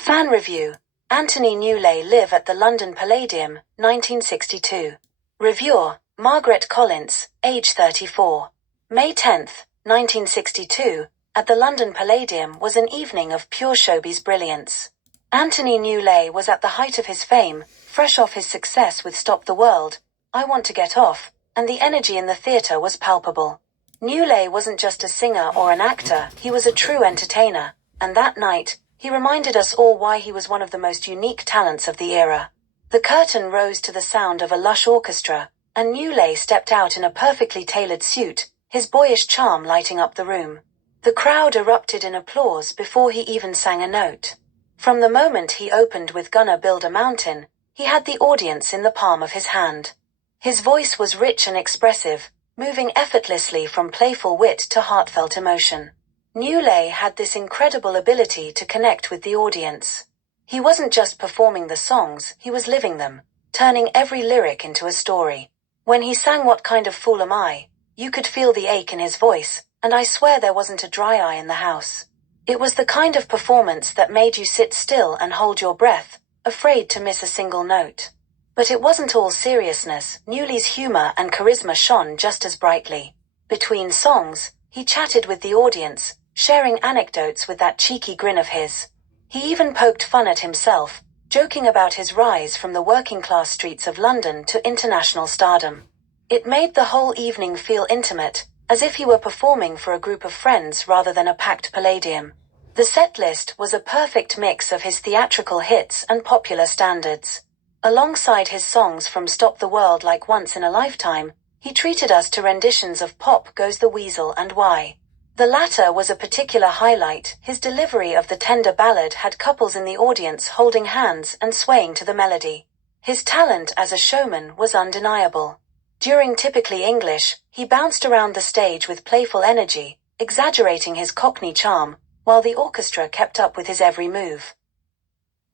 Fan review. Anthony Newley live at the London Palladium, 1962. Reviewer, Margaret Collins, age 34. May 10, 1962, at the London Palladium was an evening of pure showbiz brilliance. Anthony Newley was at the height of his fame, fresh off his success with Stop the World, I Want to Get Off, and the energy in the theatre was palpable. Newley wasn't just a singer or an actor, he was a true entertainer, and that night, he reminded us all why he was one of the most unique talents of the era. The curtain rose to the sound of a lush orchestra, and Newley stepped out in a perfectly tailored suit, his boyish charm lighting up the room. The crowd erupted in applause before he even sang a note. From the moment he opened with "Gonna Build a Mountain," he had the audience in the palm of his hand. His voice was rich and expressive, moving effortlessly from playful wit to heartfelt emotion. Newley had this incredible ability to connect with the audience. He wasn't just performing the songs, he was living them, turning every lyric into a story. When he sang "What Kind of Fool Am I?", you could feel the ache in his voice, and I swear there wasn't a dry eye in the house. It was the kind of performance that made you sit still and hold your breath, afraid to miss a single note. But it wasn't all seriousness. Newley's humor and charisma shone just as brightly. Between songs, he chatted with the audience, sharing anecdotes with that cheeky grin of his. He even poked fun at himself, joking about his rise from the working-class streets of London to international stardom. It made the whole evening feel intimate, as if he were performing for a group of friends rather than a packed Palladium. The set list was a perfect mix of his theatrical hits and popular standards. Alongside his songs from Stop the World like Once in a Lifetime, he treated us to renditions of Pop Goes the Weasel and Why. The latter was a particular highlight. His delivery of the tender ballad had couples in the audience holding hands and swaying to the melody. His talent as a showman was undeniable. During Typically English, he bounced around the stage with playful energy, exaggerating his Cockney charm, while the orchestra kept up with his every move.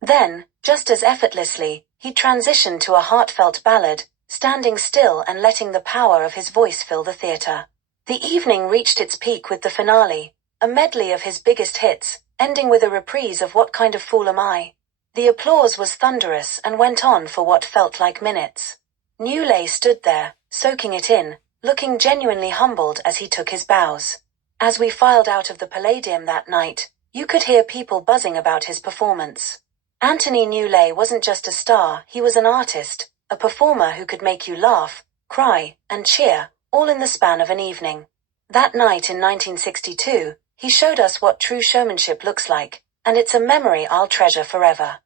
Then, just as effortlessly, he transitioned to a heartfelt ballad, standing still and letting the power of his voice fill the theatre. The evening reached its peak with the finale, a medley of his biggest hits, ending with a reprise of What Kind of Fool Am I? The applause was thunderous and went on for what felt like minutes. Newley stood there, soaking it in, looking genuinely humbled as he took his bows. As we filed out of the Palladium that night, you could hear people buzzing about his performance. Anthony Newley wasn't just a star, he was an artist, a performer who could make you laugh, cry, and cheer, all in the span of an evening. That night in 1962, he showed us what true showmanship looks like, and it's a memory I'll treasure forever.